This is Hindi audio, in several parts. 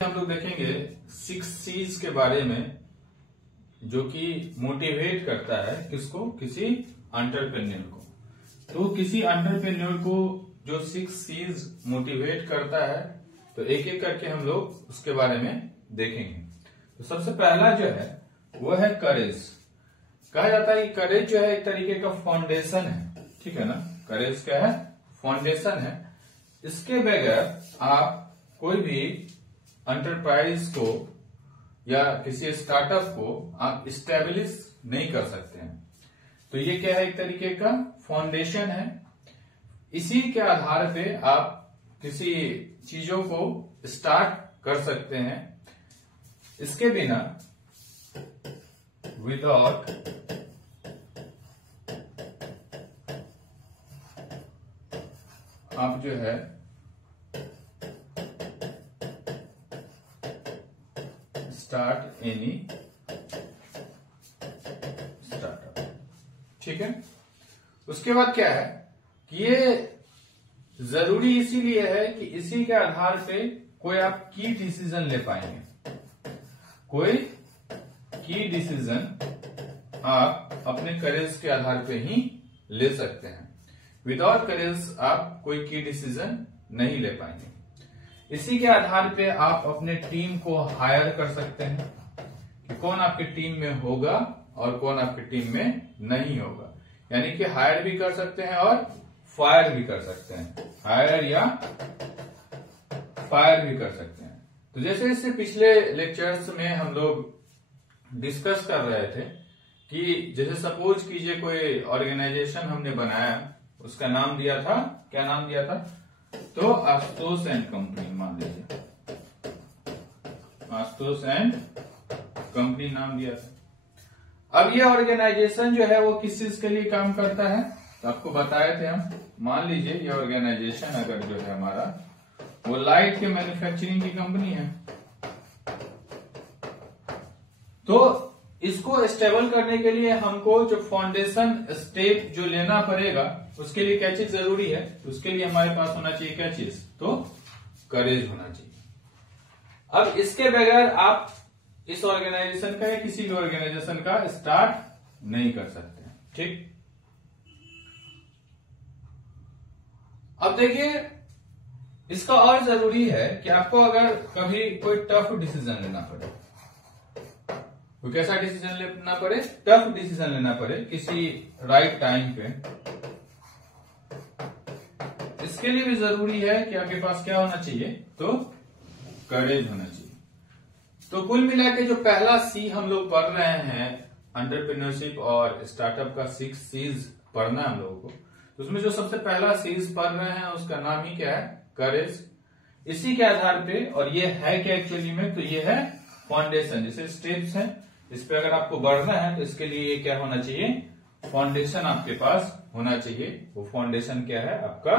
हम लोग देखेंगे 6 C's के बारे में, जो कि मोटिवेट करता है किसको, किसी एंटरप्रेन्योर को। तो किसी एंटरप्रेन्योर को जो 6 C's मोटिवेट करता है, तो एक एक करके हम लोग उसके बारे में देखेंगे। तो सबसे पहला जो है वो है करेज। कहा जाता है कि करेज जो है एक तरीके का फाउंडेशन है, ठीक है ना। करेज क्या है? फाउंडेशन है। इसके बगैर आप कोई भी एंटरप्राइज को या किसी स्टार्टअप को आप स्टेब्लिश नहीं कर सकते हैं। तो ये क्या है? एक तरीके का फाउंडेशन है। इसी के आधार पे आप किसी चीजों को स्टार्ट कर सकते हैं। इसके बिना, विदाउट आप जो है स्टार्ट एनी स्टार्टअप, ठीक है। उसके बाद क्या है कि ये जरूरी इसीलिए है कि इसी के आधार पे कोई आप की डिसीजन ले पाएंगे। कोई की डिसीजन आप अपने करेज के आधार पे ही ले सकते हैं। विदाउट करेज आप कोई की डिसीजन नहीं ले पाएंगे। इसी के आधार पे आप अपने टीम को हायर कर सकते हैं कि कौन आपकी टीम में होगा और कौन आपकी टीम में नहीं होगा। यानी कि हायर भी कर सकते हैं और फायर भी कर सकते हैं। हायर या फायर भी कर सकते हैं। तो जैसे इससे पिछले लेक्चर्स में हम लोग डिस्कस कर रहे थे कि जैसे सपोज कीजिए कोई ऑर्गेनाइजेशन हमने बनाया, उसका नाम दिया था, क्या नाम दिया था? तो आशुतोष एंड कंपनी मान लीजिए, आशुतोष एंड कंपनी नाम दिया था। अब ये ऑर्गेनाइजेशन जो है वो किस चीज के लिए काम करता है? तो आपको बताए थे हम। मान लीजिए ये ऑर्गेनाइजेशन अगर जो है हमारा वो लाइट के मैन्युफैक्चरिंग की कंपनी है, तो इसको स्टेबल करने के लिए हमको जो फाउंडेशन स्टेप जो लेना पड़ेगा, उसके लिए क्या चीज जरूरी है? उसके लिए हमारे पास होना चाहिए क्या चीज? तो करेज होना चाहिए। अब इसके बगैर आप इस ऑर्गेनाइजेशन का या किसी भी ऑर्गेनाइजेशन का स्टार्ट नहीं कर सकते हैं, ठीक। अब देखिए, इसका और जरूरी है कि आपको अगर कभी कोई टफ डिसीजन लेना पड़े, कोई कैसा डिसीजन लेना पड़े? टफ डिसीजन लेना पड़े किसी राइट टाइम पे, इसके लिए भी जरूरी है कि आपके पास क्या होना चाहिए? तो करेज होना चाहिए। तो कुल मिला के जो पहला सी हम लोग पढ़ रहे हैं, एंटरप्रेन्योरशिप और स्टार्टअप का 6 C's पढ़ना है हम लोगों को। तो उसमें जो सबसे पहला C's पढ़ रहे हैं उसका नाम ही क्या है? करेज। इसी के आधार पे, और ये है क्या एक्चुअली में? तो ये है फाउंडेशन। जैसे स्टेप्स हैं, इस पे अगर आपको बढ़ना है तो इसके लिए ये क्या होना चाहिए? फाउंडेशन आपके पास होना चाहिए। वो फाउंडेशन क्या है? आपका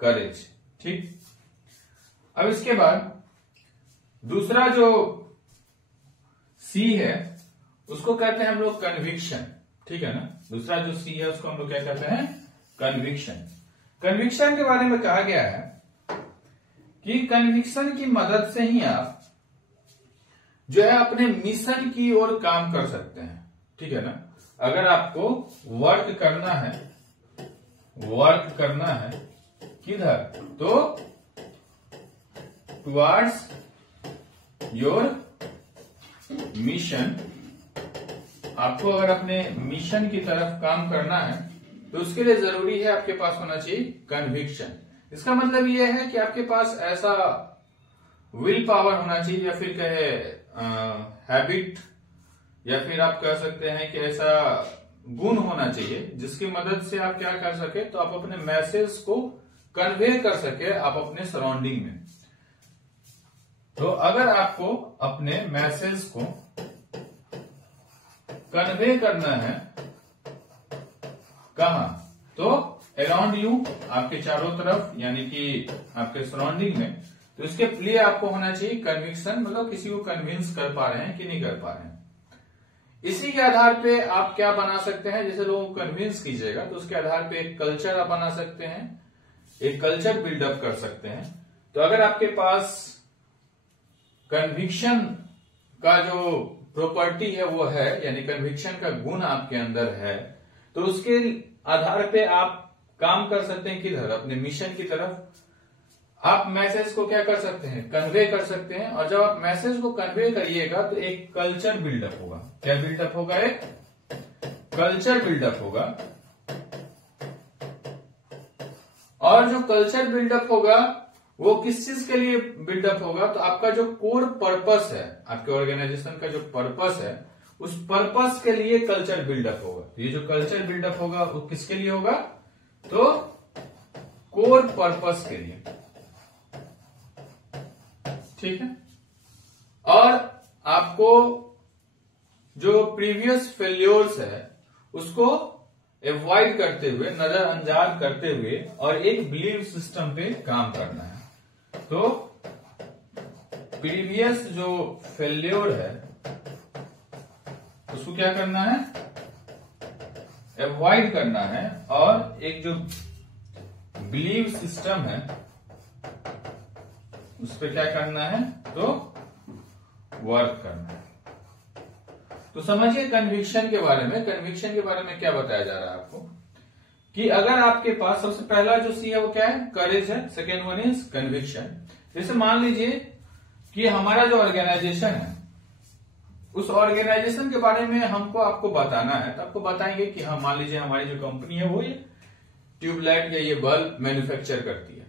करेज, ठीक। अब इसके बाद दूसरा जो सी है उसको कहते हैं हम लोग कन्विक्शन, ठीक है ना। दूसरा जो सी है उसको हम लोग क्या कहते हैं? कन्विक्शन। कन्विक्शन के बारे में कहा गया है कि कन्विक्शन की मदद से ही आप जो है अपने मिशन की ओर काम कर सकते हैं, ठीक है ना। अगर आपको वर्क करना है किधर? तो टुवर्ड्स योर मिशन। आपको अगर अपने मिशन की तरफ काम करना है तो उसके लिए जरूरी है आपके पास होना चाहिए कन्विक्शन। इसका मतलब यह है कि आपके पास ऐसा विल पावर होना चाहिए, या फिर कहे हैबिट, या फिर आप कह सकते हैं कि ऐसा गुण होना चाहिए जिसकी मदद से आप क्या कर सके? तो आप अपने मैसेज को कन्वे कर सके आप अपने सराउंडिंग में। तो अगर आपको अपने मैसेज को कन्वे करना है कहां? तो अराउंड यू, आपके चारों तरफ, यानी कि आपके सराउंडिंग में। तो इसके लिए आपको होना चाहिए कन्विक्शन, मतलब किसी को कन्विंस कर पा रहे हैं कि नहीं कर पा रहे हैं। इसी के आधार पे आप क्या बना सकते हैं? जैसे लोगों को कन्विंस कीजिएगा तो उसके आधार पे एक कल्चर आप बना सकते हैं, एक कल्चर बिल्डअप कर सकते हैं। तो अगर आपके पास कन्विक्शन का जो प्रॉपर्टी है वो है, यानी कन्विक्शन का गुण आपके अंदर है, तो उसके आधार पे आप काम कर सकते हैं किधर, अपने मिशन की तरफ। आप मैसेज को क्या कर सकते हैं, कन्वे कर सकते हैं। और जब आप मैसेज को कन्वे करिएगा तो एक कल्चर बिल्डअप होगा। क्या बिल्डअप होगा, एक कल्चर बिल्डअप होगा। और जो कल्चर बिल्डअप होगा वो किस चीज के लिए बिल्डअप होगा, तो आपका जो कोर पर्पस है, आपके ऑर्गेनाइजेशन का जो पर्पस है, उस पर्पस के लिए कल्चर बिल्डअप होगा। तो ये जो कल्चर बिल्डअप होगा वो किसके लिए होगा, तो कोर पर्पस के लिए, ठीक है। और आपको जो प्रीवियस फेल्योर्स है उसको अवॉइड करते हुए, नजरअंदाज करते हुए, और एक बिलीव सिस्टम पे काम करना है। तो प्रीवियस जो फेल्योर है उसको क्या करना है, अवॉइड करना है, और एक जो बिलीव सिस्टम है उस पर क्या करना है, तो वर्क करना है। तो समझिए कन्विक्शन के बारे में। कन्विक्शन के बारे में क्या बताया जा रहा है आपको, कि अगर आपके पास सबसे पहला जो सी है वो क्या है, करेज है। Second one is conviction. जैसे मान लीजिए कि हमारा जो ऑर्गेनाइजेशन है, उस ऑर्गेनाइजेशन के बारे में हमको आपको बताना है, तो आपको बताएंगे कि हाँ, मान लीजिए हमारी जो कंपनी है वो ये ट्यूबलाइट या ये बल्ब मैन्युफैक्चर करती है।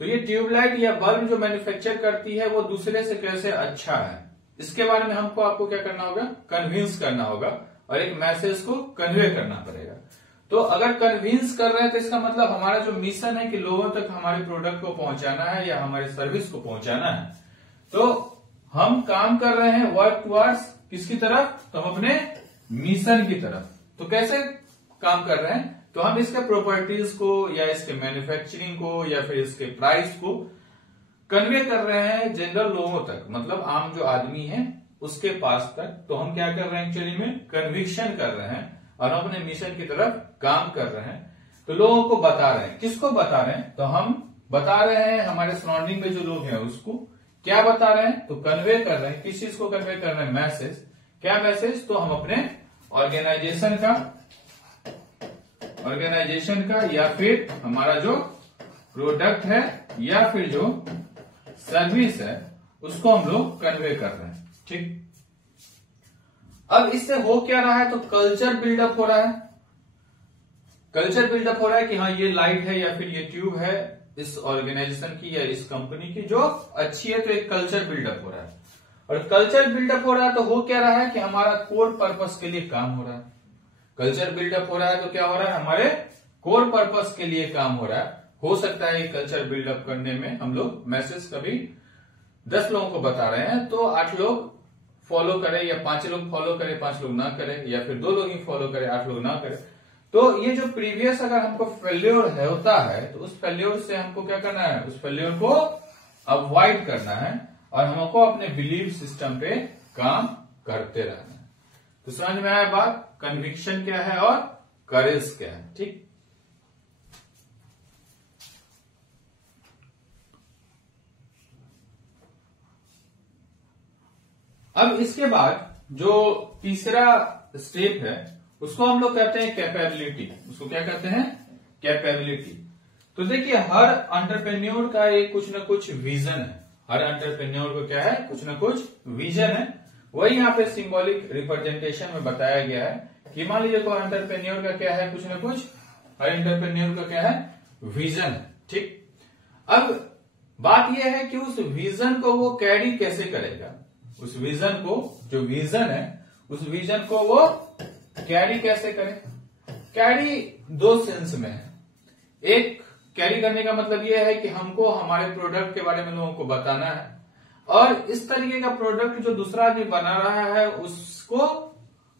तो ये ट्यूबलाइट या बल्ब जो मैन्युफैक्चर करती है वो दूसरे से कैसे अच्छा है, इसके बारे में हमको आपको क्या करना होगा, कन्विंस करना होगा, और एक मैसेज को कन्वे करना पड़ेगा। तो अगर कन्विंस कर रहे हैं तो इसका मतलब हमारा जो मिशन है कि लोगों तक हमारे प्रोडक्ट को पहुंचाना है या हमारे सर्विस को पहुंचाना है, तो हम काम कर रहे हैं वर्क टुवर्ड्स किसकी तरफ, तो हम अपने मिशन की तरफ। तो कैसे काम कर रहे हैं, तो हम इसके प्रॉपर्टीज को या इसके मैन्युफैक्चरिंग को या फिर इसके प्राइस को कन्वे कर रहे हैं जनरल लोगों तक, मतलब आम जो आदमी है उसके पास तक। तो हम क्या कर रहे हैं, एक्चुअली में कन्विक्शन कर रहे हैं और हम अपने मिशन की तरफ काम कर रहे हैं। तो लोगों को बता रहे हैं, किसको बता रहे हैं, तो हम बता रहे हैं हमारे सराउंडिंग में जो लोग हैं उसको क्या बता रहे हैं, तो कन्वे कर रहे हैं। किस चीज को कन्वे कर रहे हैं, मैसेज। क्या मैसेज, तो हम अपने ऑर्गेनाइजेशन का या फिर हमारा जो प्रोडक्ट है या फिर जो सर्विस है उसको हम लोग कन्वे कर रहे हैं, ठीक। अब इससे हो क्या रहा है, तो कल्चर बिल्डअप हो रहा है। कल्चर बिल्डअप हो रहा है कि हाँ, ये लाइट है या फिर ये ट्यूब है इस ऑर्गेनाइजेशन की या इस कंपनी की जो अच्छी है, तो एक कल्चर बिल्डअप हो रहा है। और कल्चर बिल्डअप हो रहा है तो हो क्या रहा है कि हमारा कोर पर्पस के लिए काम हो रहा है। कल्चर बिल्डअप हो रहा है तो क्या हो रहा है, हमारे कोर पर्पस के लिए काम हो रहा है। हो सकता है कल्चर बिल्डअप करने में हम लोग मैसेज कभी 10 लोगों को बता रहे हैं तो 8 लोग फॉलो करें, या 5 लोग फॉलो करें 5 लोग ना करें, या फिर 2 लोग ही फॉलो करें 8 लोग ना करें। तो ये जो प्रीवियस अगर हमको फेल्योर है होता है तो उस फेल्योर से हमको क्या करना है, उस फेल्योर को अवॉइड करना है और हमको अपने बिलीव सिस्टम पे काम करते रहना है। तो समझ में आया बात, कन्विक्शन क्या है और करेज क्या है, ठीक। अब इसके बाद जो तीसरा स्टेप है उसको हम लोग कहते हैं कैपेबिलिटी। उसको क्या कहते हैं, कैपेबिलिटी। तो देखिए हर एंटरप्रेन्योर का एक कुछ ना कुछ विजन है। हर एंटरप्रेन्योर को क्या है, कुछ ना कुछ विजन है। वही यहाँ पे सिंबॉलिक रिप्रेजेंटेशन में बताया गया है कि मान लीजिए कोई एंटरप्रेन्योर का क्या है, कुछ ना कुछ, हर एंटरप्रेन्योर का क्या है, विजन है, ठीक। अब बात यह है कि उस विजन को वो कैरी कैसे करेगा। उस विजन को, जो विजन है उस विजन को वो कैरी कैसे करे। कैरी 2 सेंस में है। एक, कैरी करने का मतलब यह है कि हमको हमारे प्रोडक्ट के बारे में लोगों को बताना है और इस तरीके का प्रोडक्ट जो दूसरा आदमी बना रहा है उसको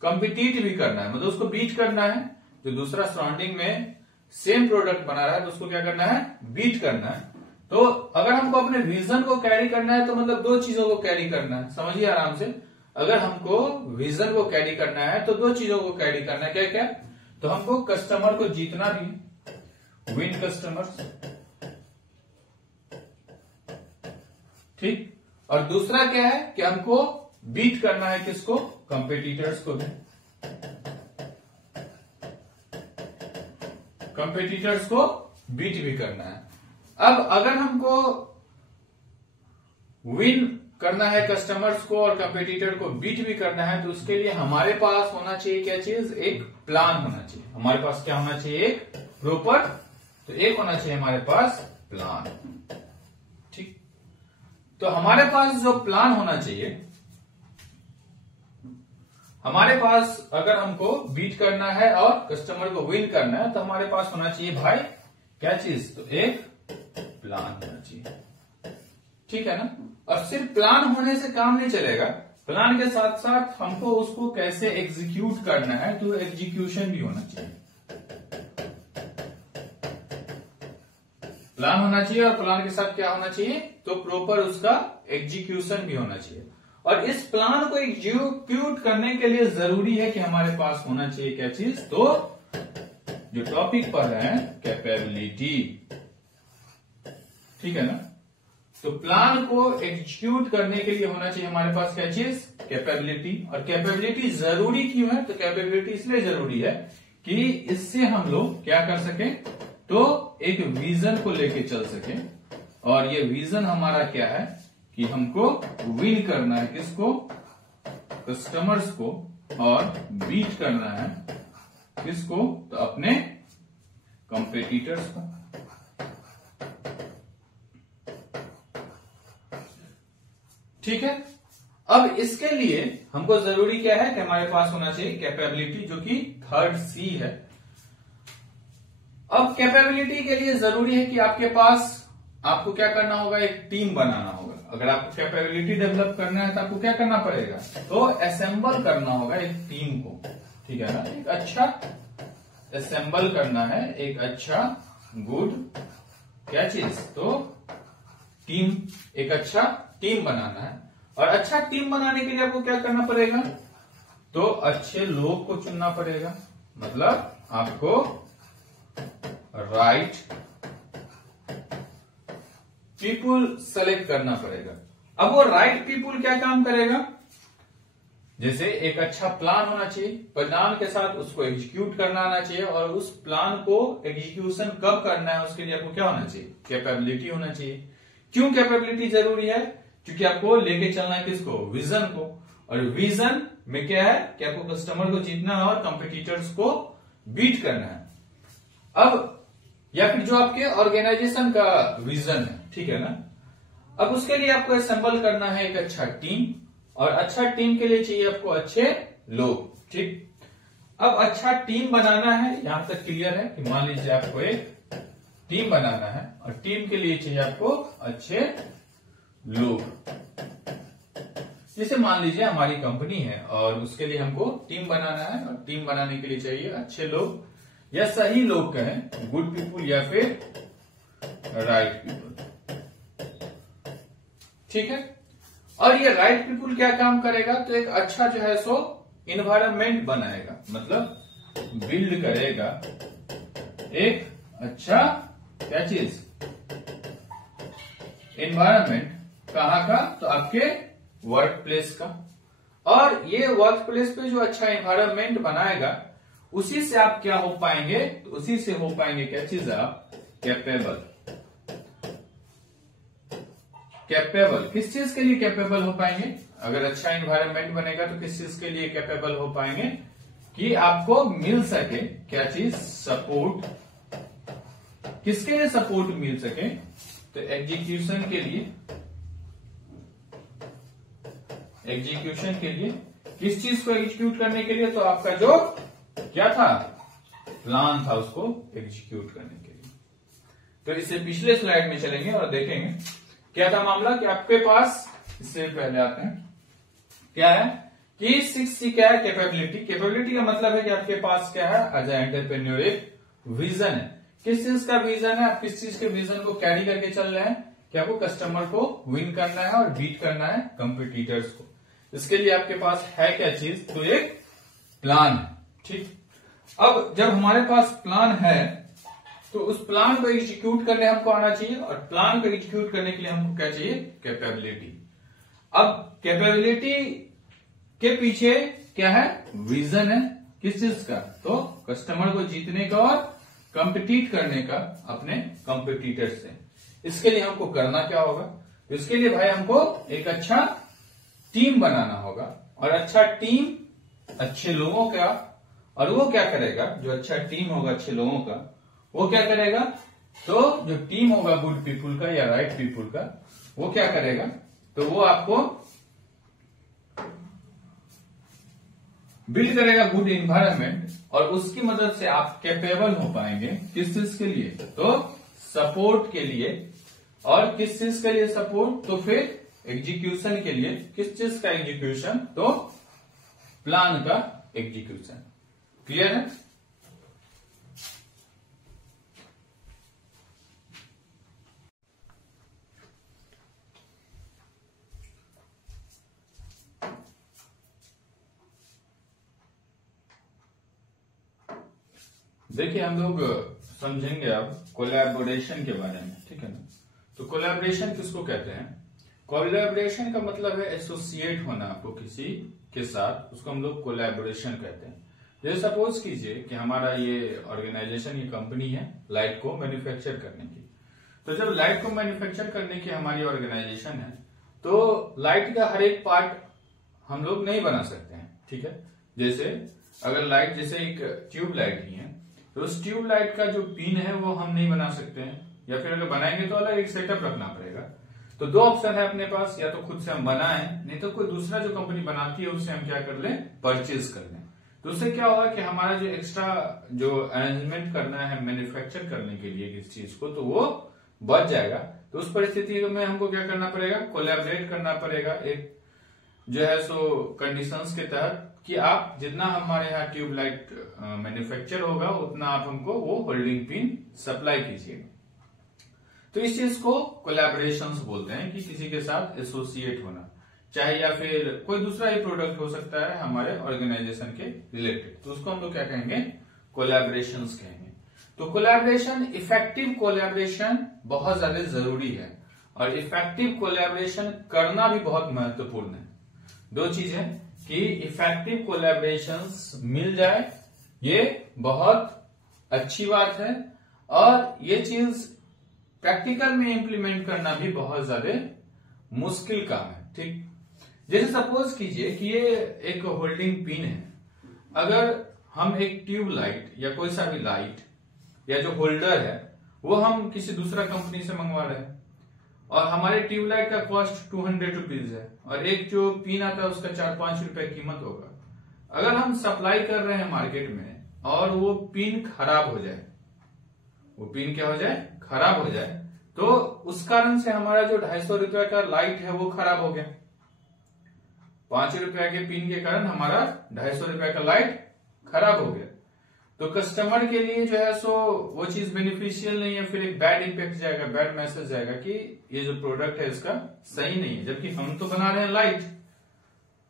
कम्पिटिट भी करना है, मतलब उसको बीट करना है। जो दूसरा सराउंडिंग में सेम प्रोडक्ट बना रहा है तो उसको क्या करना है, बीट करना है। तो अगर हमको अपने विजन को कैरी करना है तो मतलब 2 चीजों को कैरी करना है। समझिए आराम से, अगर हमको विजन को कैरी करना है तो 2 चीजों को कैरी करना है। क्या क्या, तो हमको कस्टमर को जीतना भी, विन कस्टमर्स, ठीक, और दूसरा क्या है कि हमको बीट करना है किसको, कंपेटिटर्स को भी, कंपेटिटर्स को बीट भी करना है। अब अगर हमको विन करना है कस्टमर्स को और कंपेटिटर को बीट भी करना है, तो उसके लिए हमारे पास होना चाहिए क्या चीज, एक प्लान होना चाहिए। हमारे पास क्या होना चाहिए, एक प्रॉपर, तो एक होना चाहिए हमारे पास प्लान। ठीक, तो हमारे पास जो प्लान होना चाहिए, हमारे पास अगर हमको बीट करना है और कस्टमर को विन करना है, तो हमारे पास होना चाहिए भाई क्या चीज, तो एक प्लान होना चाहिए। ठीक है ना। और सिर्फ प्लान होने से काम नहीं चलेगा, प्लान के साथ साथ हमको उसको कैसे एग्जीक्यूट करना है, तो एग्जीक्यूशन भी होना चाहिए। प्लान होना चाहिए और प्लान के साथ क्या होना चाहिए, तो प्रॉपर उसका एग्जीक्यूशन भी होना चाहिए। और इस प्लान को एग्जीक्यूट करने के लिए जरूरी है कि हमारे पास होना चाहिए क्या चीज, तो जो टॉपिक पढ़ रहे हैं, कैपेबिलिटी। ठीक है ना। तो प्लान को एग्जीक्यूट करने के लिए होना चाहिए हमारे पास क्या चीज, कैपेबिलिटी। और कैपेबिलिटी जरूरी क्यों है, तो कैपेबिलिटी इसलिए जरूरी है कि इससे हम लोग क्या कर सके, तो एक विजन को लेके चल सके। और ये विजन हमारा क्या है कि हमको विन करना है किसको, कस्टमर्स को, और बीट करना है किसको, तो अपने कंपेटिटर्स को। ठीक है। अब इसके लिए हमको जरूरी क्या है कि हमारे पास होना चाहिए कैपेबिलिटी, जो कि थर्ड सी है। अब कैपेबिलिटी के लिए जरूरी है कि आपके पास, आपको क्या करना होगा, एक टीम बनाना होगा। अगर आपको कैपेबिलिटी डेवलप करना है तो आपको क्या करना पड़ेगा, तो असेंबल करना होगा एक टीम को। ठीक है ना। एक अच्छा असेंबल करना है, एक अच्छा गुड क्या चीज, तो टीम, एक अच्छा टीम बनाना है। और अच्छा टीम बनाने के लिए आपको क्या करना पड़ेगा, तो अच्छे लोग को चुनना पड़ेगा। मतलब आपको राइट पीपुल सेलेक्ट करना पड़ेगा। अब वो राइट पीपुल क्या काम करेगा, जैसे एक अच्छा प्लान होना चाहिए, प्लान के साथ उसको एग्जीक्यूट करना आना चाहिए। और उस प्लान को एग्जीक्यूशन कब करना है, उसके लिए आपको क्या होना चाहिए, कैपेबिलिटी होना चाहिए। क्यों कैपेबिलिटी जरूरी है, क्योंकि आपको लेके चलना है किसको, विजन को। और विजन में क्या है कि आपको कस्टमर को जीतना है और कंपटीटर्स को बीट करना है। अब या फिर जो आपके ऑर्गेनाइजेशन का विजन है, ठीक है ना। अब उसके लिए आपको असेंबल करना है एक अच्छा टीम, और अच्छा टीम के लिए चाहिए आपको अच्छे लोग। ठीक। अब अच्छा टीम बनाना है, यहां तक क्लियर है कि मान लीजिए आपको एक टीम बनाना है, और टीम के लिए चाहिए आपको अच्छे लोग। जैसे मान लीजिए हमारी कंपनी है और उसके लिए हमको टीम बनाना है, और टीम बनाने के लिए चाहिए अच्छे लोग, या सही लोग कहें, गुड पीपुल या फिर राइट पीपुल। ठीक है। और ये राइट पीपुल क्या काम करेगा, तो एक अच्छा जो है सो इन्वायरमेंट बनाएगा, मतलब बिल्ड करेगा एक अच्छा क्या चीज, एनवायरनमेंट। कहाँ का, तो आपके वर्क प्लेस का। और ये वर्क प्लेस पे जो अच्छा एनवायरनमेंट बनाएगा, उसी से आप क्या हो पाएंगे, तो उसी से हो पाएंगे क्या चीज, आप कैपेबल। कैपेबल किस चीज के लिए कैपेबल हो पाएंगे, अगर अच्छा एनवायरनमेंट बनेगा तो किस चीज के लिए कैपेबल हो पाएंगे, कि आपको मिल सके क्या चीज, सपोर्ट। किसके लिए सपोर्ट मिल सके, तो एग्जीक्यूशन के लिए। एग्जीक्यूशन के लिए किस चीज को एग्जीक्यूट करने के लिए, तो आपका जो क्या था, प्लान था, उसको एग्जीक्यूट करने के लिए। तो इससे पिछले स्लाइड में चलेंगे और देखेंगे क्या था मामला, कि आपके पास, इससे पहले आते हैं, क्या है कि 6C क्या है, कैपेबिलिटी। कैपेबिलिटी का मतलब है कि आपके पास क्या है, एज ए एंटरप्रेन्योर एक विजन है। किस चीज का विजन है, आप किस चीज के विजन को कैरी करके चल रहे हैं, कि आपको कस्टमर को विन करना है और बीट करना है कंपटीटर्स को। इसके लिए आपके पास है क्या चीज, तो एक प्लान है। ठीक। अब जब हमारे पास प्लान है, तो उस प्लान को एग्जीक्यूट करने हमको आना चाहिए, और प्लान को एग्जीक्यूट करने के लिए हमको क्या चाहिए, कैपेबिलिटी। अब कैपेबिलिटी के पीछे क्या है, विजन है, किस चीज का, तो कस्टमर को जीतने का और कंपीट करने का अपने कंपटीटर से। इसके लिए हमको करना क्या होगा, तो इसके लिए भाई हमको एक अच्छा टीम बनाना होगा, और अच्छा टीम अच्छे लोगों का, और वो क्या करेगा, जो अच्छा टीम होगा अच्छे लोगों का, वो क्या करेगा, तो जो टीम होगा गुड पीपुल का या राइट पीपुल का, वो क्या करेगा, तो वो आपको बिल्ड करेगा गुड इन्वायरमेंट, और उसकी मदद से आप कैपेबल हो पाएंगे किस चीज के लिए, तो सपोर्ट के लिए, और किस चीज के लिए सपोर्ट, तो फिर एग्जीक्यूशन के लिए, किस चीज का एग्जीक्यूशन, तो प्लान का एग्जीक्यूशन। क्लियर है? देखिए हम लोग समझेंगे अब कोलैबोरेशन के बारे में, ठीक है ना। तो कोलैबोरेशन किसको कहते हैं, कोलैबोरेशन का मतलब है एसोसिएट होना आपको किसी के साथ, उसको हम लोग कोलैबोरेशन कहते हैं। जैसे सपोज कीजिए कि हमारा ये ऑर्गेनाइजेशन, ये कंपनी है लाइट को मैन्युफैक्चर करने की। तो जब लाइट को मैन्युफैक्चर करने की हमारी ऑर्गेनाइजेशन है, तो लाइट का हर एक पार्ट हम लोग नहीं बना सकते हैं, ठीक है। जैसे अगर लाइट, जैसे एक ट्यूब लाइट ही है, तो उस ट्यूब लाइट का जो पिन है वो हम नहीं बना सकते हैं, या फिर अगर बनाएंगे तो अलग एक सेटअप रखना पड़ेगा। तो दो ऑप्शन है अपने पास, या तो खुद से हम बनाएं, नहीं तो कोई दूसरा जो कंपनी बनाती है उससे हम क्या कर लें, परचेज कर लें। तो उससे क्या होगा कि हमारा जो एक्स्ट्रा जो अरेंजमेंट करना है मैन्युफैक्चर करने के लिए किसी चीज को, तो वो बच जाएगा। तो उस परिस्थिति में हमको क्या करना पड़ेगा, कोलैबोरेट करना पड़ेगा एक जो है सो कंडीशंस के तहत, कि आप जितना हमारे यहाँ ट्यूबलाइट मैन्युफैक्चर होगा उतना आप हमको वो होल्डिंग पिन सप्लाई कीजिए। तो इस चीज को कोलैबोरेशंस बोलते हैं, कि किसी के साथ एसोसिएट होना, चाहे या फिर कोई दूसरा ही प्रोडक्ट हो सकता है हमारे ऑर्गेनाइजेशन के रिलेटेड, तो उसको हम लोग क्या कहेंगे, कोलैबोरेशंस कहेंगे। तो कोलैबोरेशन, इफेक्टिव कोलैबोरेशन बहुत ज्यादा जरूरी है, और इफेक्टिव कोलैबोरेशन करना भी बहुत महत्वपूर्ण है। दो चीज है कि इफेक्टिव कोलैबोरेशंस मिल जाए, ये बहुत अच्छी बात है, और ये चीज प्रैक्टिकल में इंप्लीमेंट करना भी बहुत ज्यादा मुश्किल काम है, ठीक। जैसे सपोज कीजिए कि ये एक होल्डिंग पिन है, अगर हम एक ट्यूब लाइट या कोई सा भी लाइट या जो होल्डर है वो हम किसी दूसरा कंपनी से मंगवा रहे हैं, और हमारे ट्यूबलाइट का कॉस्ट 200 रुपीज है, और एक जो पिन आता है उसका 4-5 रुपए कीमत होगा। अगर हम सप्लाई कर रहे हैं मार्केट में और वो पिन खराब हो जाए, वो पिन क्या हो जाए, खराब हो जाए, तो उस कारण से हमारा जो 250 रुपए का लाइट है वो खराब हो गया। 5 रुपए के पिन के कारण हमारा 250 रुपए का लाइट खराब हो गया। तो कस्टमर के लिए जो है सो वो चीज बेनिफिशियल नहीं है, फिर एक बैड इम्पैक्ट जाएगा, बैड मैसेज जाएगा कि ये जो प्रोडक्ट है इसका सही नहीं है, जबकि हम तो बना रहे हैं लाइट,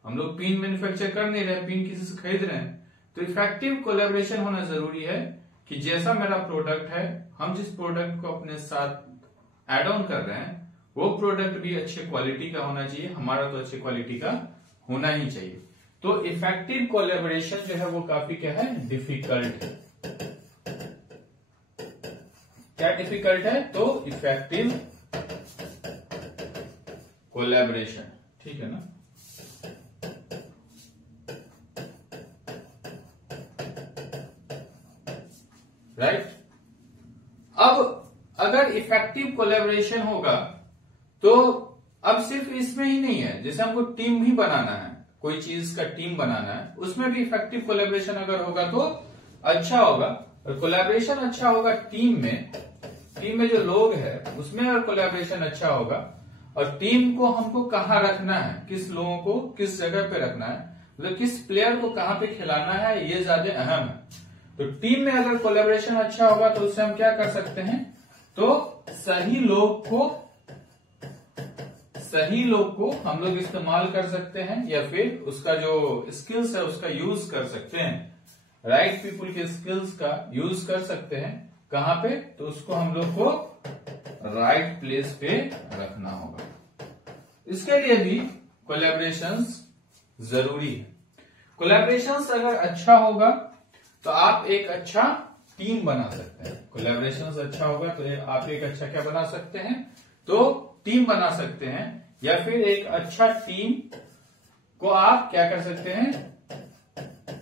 हम लोग पिन मैन्युफैक्चर कर नहीं रहे, पिन किसी से खरीद रहे हैं। तो इफेक्टिव कोलैबोरेशन होना जरूरी है कि जैसा मेरा प्रोडक्ट है, हम जिस प्रोडक्ट को अपने साथ एड ऑन कर रहे हैं वो प्रोडक्ट भी अच्छे क्वालिटी का होना चाहिए, हमारा तो अच्छी क्वालिटी का होना ही चाहिए। तो इफेक्टिव कोलैबोरेशन जो है वो काफी क्या है, डिफिकल्ट है। क्या डिफिकल्ट है, तो इफेक्टिव कोलैबोरेशन, ठीक है ना। राइट। अब अगर इफेक्टिव कोलैबोरेशन होगा तो अब सिर्फ इसमें ही नहीं है, जैसे हमको टीम भी बनाना है, कोई चीज का टीम बनाना है, उसमें भी इफेक्टिव कोलैबोरेशन अगर होगा तो अच्छा होगा। और कोलैबोरेशन अच्छा होगा टीम में जो लोग है उसमें अगर कोलैबोरेशन अच्छा होगा, और टीम को हमको कहाँ रखना है, किस लोगों को किस जगह पे रखना है, मतलब किस प्लेयर को कहाँ पे खिलाना है, ये ज्यादा अहम है। तो टीम में अगर कोलैबोरेशन अच्छा होगा तो उससे हम क्या कर सकते हैं, तो सही लोग को हम लोग इस्तेमाल कर सकते हैं, या फिर उसका जो स्किल्स है उसका यूज कर सकते हैं, राइट पीपुल के स्किल्स का यूज कर सकते हैं। कहां पे, तो उसको हम लोग को राइट प्लेस पे रखना होगा। इसके लिए भी कोलैबोरेशंस जरूरी है। कोलैबोरेशंस अगर अच्छा होगा तो आप एक अच्छा टीम बना सकते हैं। कोलैबोरेशंस अच्छा होगा तो आप एक अच्छा क्या बना सकते हैं, तो टीम बना सकते हैं, या फिर एक अच्छा टीम को आप क्या कर सकते हैं,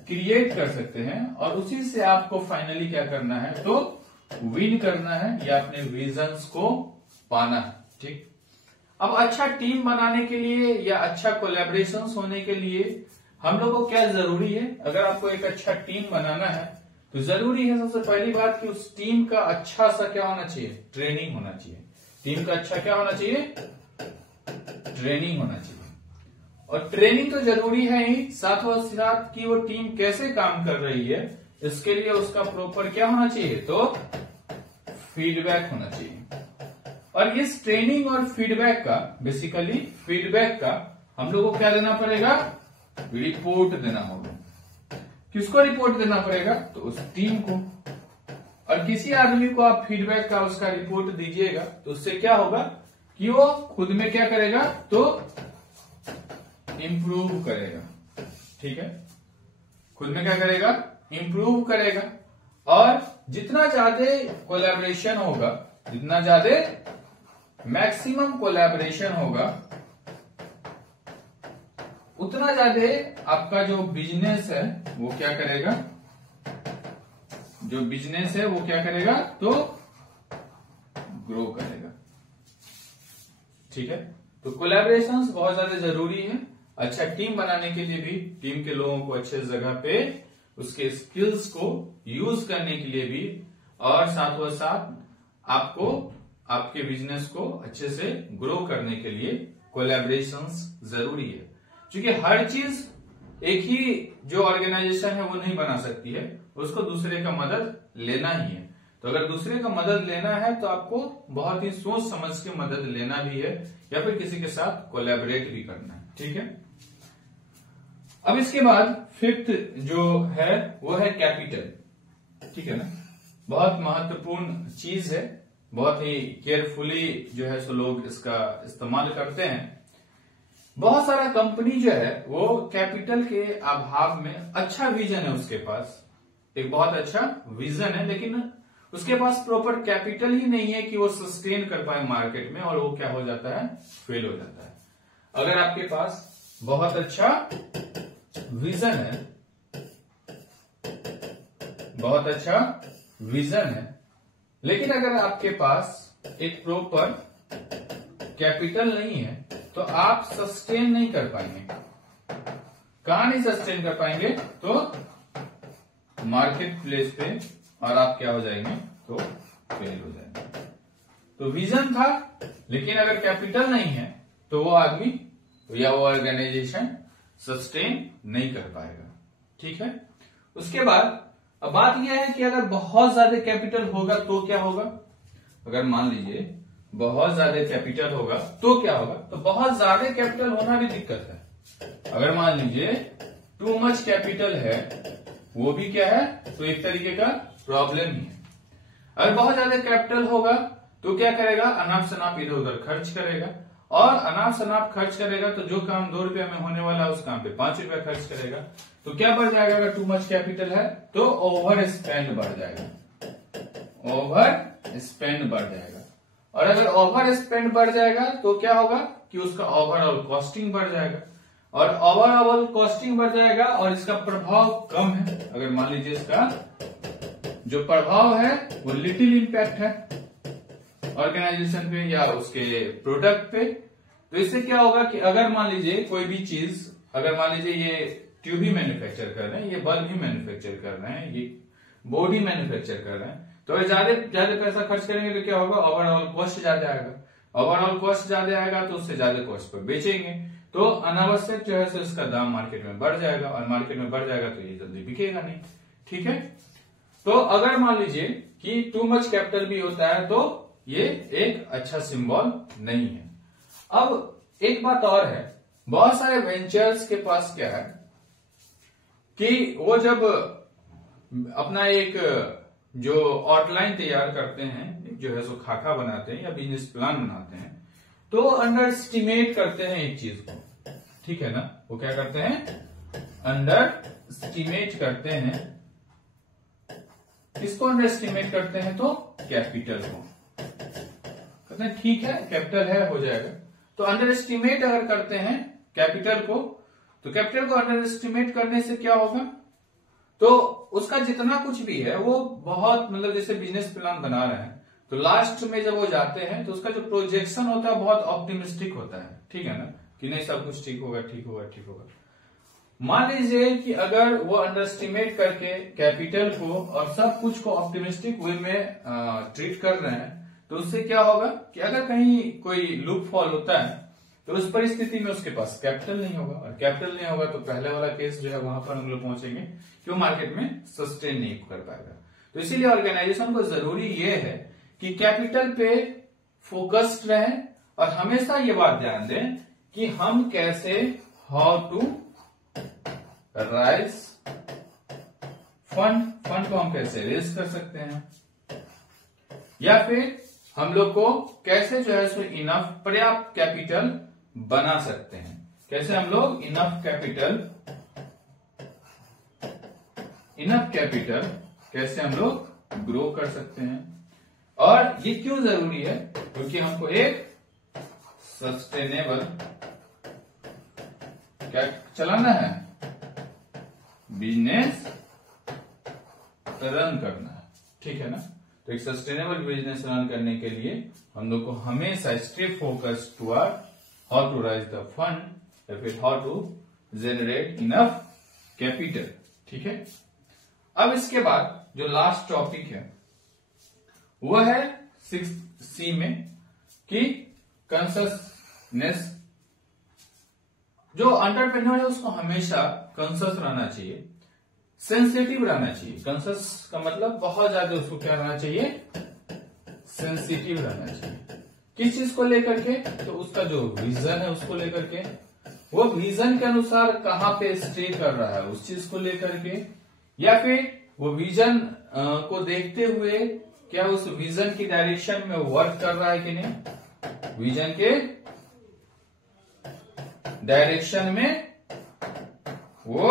क्रिएट कर सकते हैं, और उसी से आपको फाइनली क्या करना है, तो विन करना है या अपने विजन्स को पाना है। ठीक, अब अच्छा टीम बनाने के लिए या अच्छा कोलैबोरेशंस होने के लिए हम लोगों को क्या जरूरी है, अगर आपको एक अच्छा टीम बनाना है तो जरूरी है सबसे पहली बात कि उस टीम का अच्छा सा क्या होना चाहिए, ट्रेनिंग होना चाहिए। टीम का अच्छा क्या होना चाहिए, ट्रेनिंग होना चाहिए। और ट्रेनिंग तो जरूरी है ही, साथ ही साथ कि वो टीम कैसे काम कर रही है इसके लिए उसका प्रॉपर क्या होना चाहिए, तो फीडबैक होना चाहिए। और इस ट्रेनिंग और फीडबैक का, बेसिकली फीडबैक का हम लोगों को क्या देना पड़ेगा, रिपोर्ट देना होगा। किसको रिपोर्ट देना पड़ेगा, तो उस टीम को। और किसी आदमी को आप फीडबैक का उसका रिपोर्ट दीजिएगा तो उससे क्या होगा कि वो खुद में क्या करेगा, तो इंप्रूव करेगा। ठीक है, खुद में क्या करेगा, इंप्रूव करेगा। और जितना ज्यादा कोलैबोरेशन होगा, जितना ज्यादा मैक्सिमम कोलैबोरेशन होगा, उतना ज्यादा आपका जो बिजनेस है वो क्या करेगा, जो बिजनेस है वो क्या करेगा, तो ग्रो करेगा। ठीक है, तो कोलैबोरेशंस बहुत ज्यादा जरूरी है अच्छा टीम बनाने के लिए भी, टीम के लोगों को अच्छे जगह पे उसके स्किल्स को यूज करने के लिए भी, और साथ ही साथ आपको आपके बिजनेस को अच्छे से ग्रो करने के लिए कोलैबोरेशंस जरूरी है। क्योंकि हर चीज एक ही जो ऑर्गेनाइजेशन है वो नहीं बना सकती है, उसको दूसरे का मदद लेना ही है। तो अगर दूसरे का मदद लेना है तो आपको बहुत ही सोच समझ के मदद लेना भी है, या फिर किसी के साथ कोलैबोरेट भी करना है। ठीक है, अब इसके बाद फिफ्थ जो है वो है कैपिटल। ठीक है ना, बहुत महत्वपूर्ण चीज है, बहुत ही केयरफुली जो है सो लोग इसका इस्तेमाल करते हैं। बहुत सारा कंपनी जो है वो कैपिटल के अभाव में, अच्छा विजन है उसके पास, एक बहुत अच्छा विजन है, लेकिन उसके पास प्रॉपर कैपिटल ही नहीं है कि वो सस्टेन कर पाए मार्केट में, और वो क्या हो जाता है, फेल हो जाता है। अगर आपके पास बहुत अच्छा विजन है, बहुत अच्छा विजन है, लेकिन अगर आपके पास एक प्रॉपर कैपिटल नहीं है तो आप सस्टेन नहीं कर पाएंगे। कहां नहीं सस्टेन कर पाएंगे, तो मार्केट प्लेस पे, और आप क्या हो जाएंगे, तो फेल हो जाएंगे। तो विजन था लेकिन अगर कैपिटल नहीं है तो वो आदमी या वो ऑर्गेनाइजेशन सस्टेन नहीं कर पाएगा। ठीक है, उसके बाद अब बात यह है कि अगर बहुत ज्यादा कैपिटल होगा तो क्या होगा, अगर मान लीजिए बहुत ज्यादा कैपिटल होगा तो क्या होगा, तो बहुत ज्यादा कैपिटल होना भी दिक्कत है। अगर मान लीजिए टू मच कैपिटल है, वो भी क्या है, तो एक तरीके का प्रॉब्लम ही है। अगर बहुत ज्यादा कैपिटल होगा तो क्या करेगा, अनाप शनाप इधर उधर खर्च करेगा, और अनाप शनाप खर्च करेगा तो जो काम 2 रुपया में होने वाला उस काम पे 5 रुपया खर्च करेगा। तो क्या बढ़ जाएगा, अगर टू मच कैपिटल है तो ओवर स्पेंड बढ़ जाएगा, ओवर स्पेंड बढ़ जाएगा। और अगर ओवर स्पेंड बढ़ जाएगा तो क्या होगा कि उसका ओवरऑल कॉस्टिंग बढ़ जाएगा, और ओवरऑल कॉस्टिंग बढ़ जाएगा और इसका प्रभाव कम है। अगर मान लीजिए इसका जो प्रभाव है वो लिटिल इंपैक्ट है ऑर्गेनाइजेशन पे या उसके प्रोडक्ट पे, तो इससे क्या होगा कि अगर मान लीजिए कोई भी चीज, अगर मान लीजिए ये ट्यूब ही मैन्युफैक्चर कर रहे हैं, ये बल्ब ही मैन्युफैक्चर कर रहे हैं, ये बोर्ड ही मैन्युफैक्चर कर रहे हैं, तो अगर ज्यादा पैसा खर्च करेंगे तो क्या होगा, ओवरऑल कॉस्ट ज्यादा आएगा। ओवरऑल कॉस्ट ज्यादा आएगा तो उससे ज्यादा कॉस्ट पर बेचेंगे, तो अनावश्यक जो है सो इसका दाम मार्केट में बढ़ जाएगा, और मार्केट में बढ़ जाएगा तो ये जल्दी बिकेगा नहीं। ठीक है, तो अगर मान लीजिए कि टू मच कैपिटल भी होता है तो ये एक अच्छा सिंबल नहीं है। अब एक बात और है, बहुत सारे वेंचर्स के पास क्या है कि वो जब अपना एक जो आउटलाइन तैयार करते हैं, जो है सो खाका बनाते हैं या बिजनेस प्लान बनाते हैं, तो अंडर एस्टिमेट करते हैं एक चीज को ठीक है ना, वो क्या करते हैं, अंडर एस्टिमेट करते हैं। किसको अंडर एस्टिमेट करते हैं, तो कैपिटल को कहते हैं। ठीक है, कैपिटल है, हो जाएगा। तो अंडर एस्टिमेट अगर करते हैं कैपिटल को, तो कैपिटल को अंडर एस्टिमेट करने से क्या होगा, तो उसका जितना कुछ भी है वो बहुत, मतलब जैसे बिजनेस प्लान बना रहे हैं तो लास्ट में जब वो जाते हैं तो उसका जो प्रोजेक्शन होता है बहुत ऑप्टिमिस्टिक होता है, ठीक है ना, कि नहीं सब कुछ ठीक होगा ठीक होगा ठीक होगा। मान लीजिए कि अगर वो अंडर एस्टिमेट करके कैपिटल को और सब कुछ को ऑप्टिमिस्टिक वे में ट्रीट कर रहे हैं, तो उससे क्या होगा कि अगर कहीं कोई लूप फॉल होता है तो उस परिस्थिति में उसके पास कैपिटल नहीं होगा, और कैपिटल नहीं होगा तो पहले वाला केस जो है वहां पर हम लोग पहुंचेंगे कि वो मार्केट में सस्टेन नहीं कर पाएगा। तो इसीलिए ऑर्गेनाइजेशन को जरूरी ये है कि कैपिटल पे फोकस्ड रहे और हमेशा ये बात ध्यान दें कि हम कैसे, हाउ टू राइज फंड को हम कैसे रेज कर सकते हैं, या फिर हम लोग को कैसे जो है सो इनफ, पर्याप्त कैपिटल बना सकते हैं, कैसे हम लोग इनफ कैपिटल कैसे हम लोग ग्रो कर सकते हैं। और ये क्यों जरूरी है, क्योंकि हमको एक सस्टेनेबल क्या चलाना है, बिजनेस रन करना है, ठीक है ना। तो एक सस्टेनेबल बिजनेस रन करने के लिए हम लोग को हमेशा stay focus toward how to raise the fund या फिर how to generate enough capital, ठीक है। अब इसके बाद जो लास्ट टॉपिक है वो है 6C में कि कॉन्शसनेस। जो एंटरप्रेन्योर है उसको हमेशा कॉन्शियस रहना चाहिए, सेंसिटिव रहना चाहिए। कॉन्शियस का मतलब बहुत ज्यादा उसको क्या रहना चाहिए, सेंसिटिव रहना चाहिए। किस चीज को लेकर के, तो उसका जो विजन है उसको लेकर के, वो विजन के अनुसार कहां पे स्टे कर रहा है उस चीज को लेकर के, या फिर वो विजन को देखते हुए क्या उस विजन की डायरेक्शन में वर्क कर रहा है कि नहीं, विजन के डायरेक्शन में वो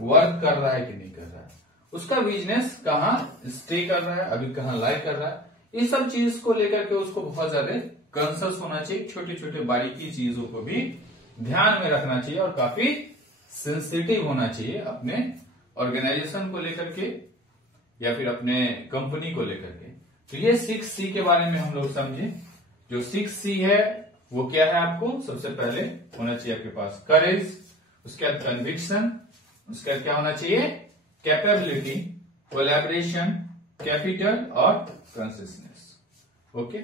वर्क कर रहा है कि नहीं कर रहा है, उसका बिजनेस कहां स्टे कर रहा है, अभी कहां लाई कर रहा है, इस सब चीज को लेकर के उसको बहुत ज्यादा कॉन्शियस होना चाहिए। छोटे छोटे बारीकी चीजों को भी ध्यान में रखना चाहिए और काफी सेंसिटिव होना चाहिए अपने ऑर्गेनाइजेशन को लेकर के या फिर अपने कंपनी को लेकर के। तो ये 6C के बारे में हम लोग समझे। जो 6C है वो क्या है, आपको सबसे पहले होना चाहिए आपके पास करेज, उसके बाद कन्विक्शन, उसके बाद क्या होना चाहिए, कैपेबिलिटी, कोलैबोरेशन, कैपिटल और कॉन्सियसनेस। ओके।